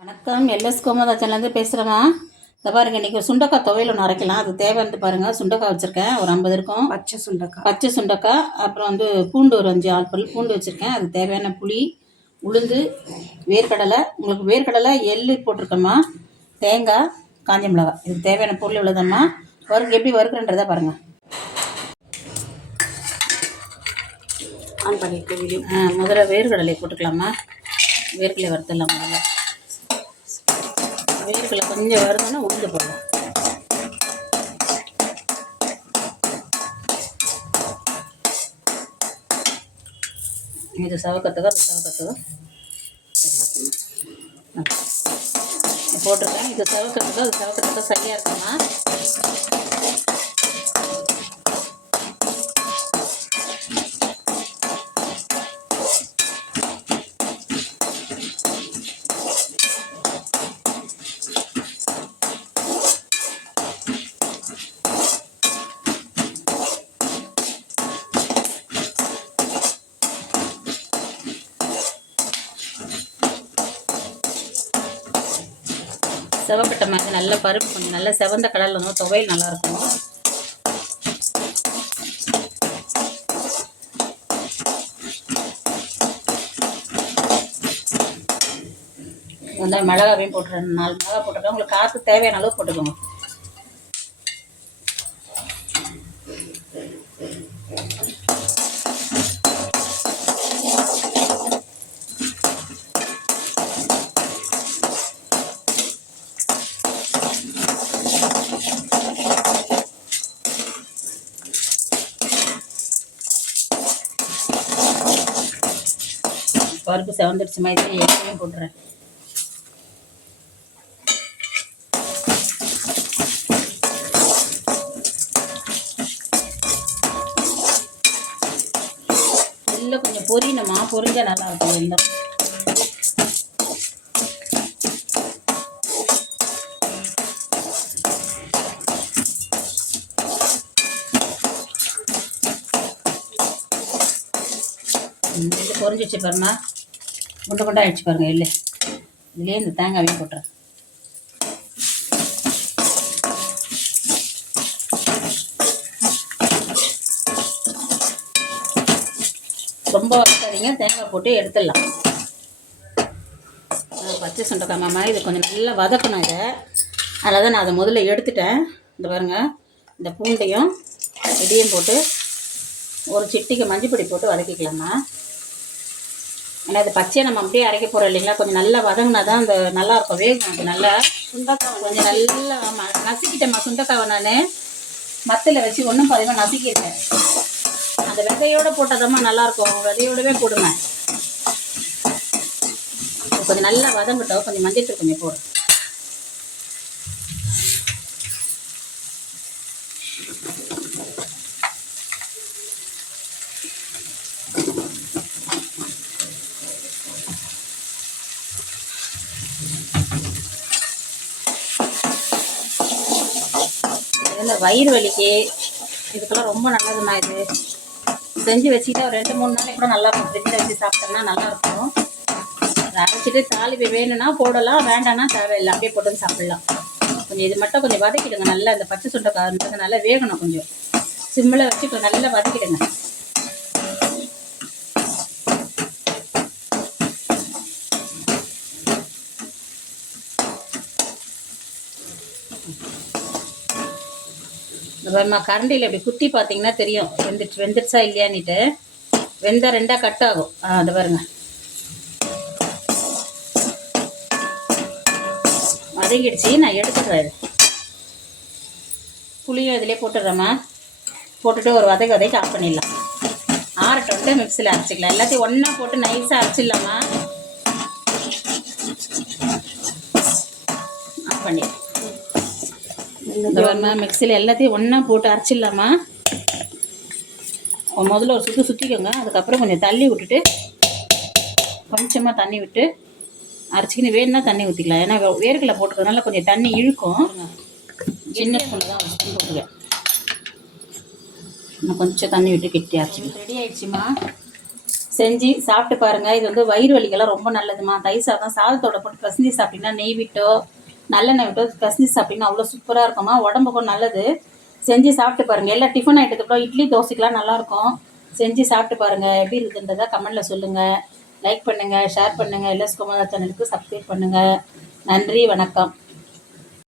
வணக்கம். எல்எஸ் கோமதாச்சன்லேருந்து பேசுகிறேம்மா இந்த பாருங்க இன்றைக்கி சுண்டக்காய் துவையல் ஒன்று அரைக்கலாம். அது தேவைன்னு பாருங்கள் சுண்டக்காய் வச்சுருக்கேன். ஒரு ஐம்பது இருக்கும். பச்சை சுண்டக்காய். பச்சை சுண்டக்காய் அப்புறம் வந்து பூண்டு ஒரு அஞ்சு ஆள் பல் பூண்டு வச்சுருக்கேன். அது தேவையான புளி உளுந்து வேர்க்கடலை. உங்களுக்கு வேர்க்கடலை எள்ளு போட்டிருக்கேம்மா. தேங்காய் காஞ்ச மிளகாய். இதுக்கு தேவையான பொருள் இவ்வளோதாம்மா வறுக்க எப்படி வறுக்கிறன்றதை பாருங்கள் ஆன் பண்ணிட்டு முதல்ல வேர்க்கடலை போட்டுக்கலாமா வேர்க்கடலை வறுத்துடலாம் முதல்ல. வேர்க்கடலை கொஞ்சம் வருதுன்னா உளுந்து போடலாம். இது சவக்கத்துக்கு அது சவக்கத்துக்கு போட்டிருக்கேன். இது சவக்கத்துக்கு அது சவக்கத்துக்கு சரியாக இருக்குமா? செவப்பட்ட மாதிரி நல்ல பருப்பு கொஞ்சம் நல்ல செவந்த கடலில் வந்து துவையல் நல்லாயிருக்கும் வந்து மிளகாவையும் போட்டுறேன். நாலு மிளகா போட்டுருக்கேன். உங்களுக்கு காற்று தேவையான அளவு போட்டுக்கோங்க. பருப்பு செவந்துடுச்சு மாதிரி எண்ணெயும் போட்டுறேன். இல்லை கொஞ்சம் பொரியணுமா? பொரிஞ்சா நல்லா இருக்கும் இந்த இது பொரிஞ்சிச்சு பாருமா குண்டை குண்டா ஆயிடுச்சு பாருங்க இல்லை. இதுலேயே இந்த தேங்காயும் போட்டுறேன். ரொம்ப வறுக்காதீங்க தேங்காய் போட்டு எடுத்துடலாம். பச்சை சுண்டக்காய் மாமா இது கொஞ்சம் நல்லா வதக்கணும் இதை. அதனால தான் நான் அதை முதல்ல எடுத்துட்டேன். இந்த பாருங்க இந்த பூண்டையும் இடியும் போட்டு ஒரு சிட்டிக்கு மஞ்சள் பொடி போட்டு வதக்கிக்கலாமா? ஏன்னா இது பச்சையை நம்ம அப்படியே அரைக்க போகிறோம் இல்லைங்களா? கொஞ்சம் நல்லா வதங்கினா தான் அந்த நல்லா இருக்கும் வேகும் அது நல்லா. சுண்டக்காய் கொஞ்சம் நல்லா ஆமாம் நசுக்கிட்டேம்மா சுண்டக்காவை நான். மத்தில் வச்சு ஒன்றும் பாதிமாக நசுக்கிட்டேன் அந்த விதையோட போட்டதம்மா நல்லாயிருக்கும். விதையோடவே போடுங்க. கொஞ்சம் நல்லா வதங்கட்டும். கொஞ்சம் மஞ்சள் கொஞ்சம் போடும் இந்த வயிறு வலிக்கு. இதுக்கெல்லாம் ரொம்ப நல்லதுமா இது. செஞ்சு வச்சுக்கிட்டு ஒரு ரெண்டு மூணு நாளைக்கு கூட நல்லா இருக்கும். ஃப்ரிட்ஜில் வச்சு சாப்பிட்டோம்னா நல்லா இருக்கும். அரைச்சிட்டு தாளிப்பு வேணும்னா போடலாம் வேண்டாம்னா தேவையில்லை. அப்படியே போட்டு சாப்பிடலாம். கொஞ்சம் இது மட்டும் கொஞ்சம் வதக்கிடுங்க. நல்லா இந்த பச்சை சுண்டைக்காய் நல்லா வேகணும் கொஞ்சம். சிம்மில் வச்சு நல்லா வதக்கிடுங்க. நம்ம கரண்டியில் இப்படி குத்தி பார்த்தீங்கன்னா தெரியும். வெந்துட்டு வெந்துடுச்சா இல்லையான்னுட்டு. வெந்தா ரெண்டாக கட் ஆகும். ஆ அதை பாருங்க. வதங்கிடுச்சு நான் எடுத்துடுறேன் புளியும் இதிலே போட்டுடுறேம்மா. போட்டுட்டு ஒரு வதக்க வதக்கி ஆஃப் பண்ணிடலாம். ஆறட்டும். விட்டு மிக்சியில் அரைச்சிக்கலாம். எல்லாத்தையும் ஒன்றா போட்டு நைஸாக அரைச்சிடலாமா? ஆஃப் பண்ணிடலாம். இந்த மிக்சியில் எல்லாத்தையும் ஒன்றா போட்டு அரைச்சிடலாமா? முதல்ல ஒரு சுற்றி சுற்றிக்கோங்க அதுக்கப்புறம் கொஞ்சம் தள்ளி விட்டுட்டு கொஞ்சமாக தண்ணி விட்டு அரைச்சிக்கின்னு வேணும்னா தண்ணி ஊற்றிக்கலாம் ஏன்னா வே- வேர்க்கடலை போட்டுக்கிறதுனால கொஞ்சம் தண்ணி இழுக்கும். சின்ன ஸ்பூனில் தான். ஒரு ஸ்பூன் போட்டுருவேன் இன்னும் கொஞ்சம் தண்ணி விட்டு கெட்டி அரைச்சிக்கலாம். ரெடி ஆயிடுச்சுமா? செஞ்சு சாப்பிட்டு பாருங்கள் இது வந்து வயிறு வலிக்கெல்லாம் ரொம்ப நல்லதுமா? தயிர் சாதம் சாதத்தோட போட்டு பசந்தி சாப்பிட்டீங்கன்னா நெய் விட்டோ நல்லெண்ணெய் விட்டு கசிஞ்சு சாப்பிட்டீங்கன்னா அவ்வளோ சூப்பராக இருக்குமா உடம்புக்கும் நல்லது. செஞ்சு சாப்பிட்டு பாருங்கள் எல்லா டிஃபன் ஐட்டத்துக்கும் இட்லி தோசைக்கெலாம் நல்லாயிருக்கும் செஞ்சு சாப்பிட்டு பாருங்கள் எப்படி இருக்குன்றதை கமெண்டில் சொல்லுங்கள் லைக் பண்ணுங்கள் ஷேர் பண்ணுங்கள் எல்எஸ் குமாரா சேனலுக்கு சப்ஸ்கிரைப் பண்ணுங்கள் நன்றி வணக்கம்.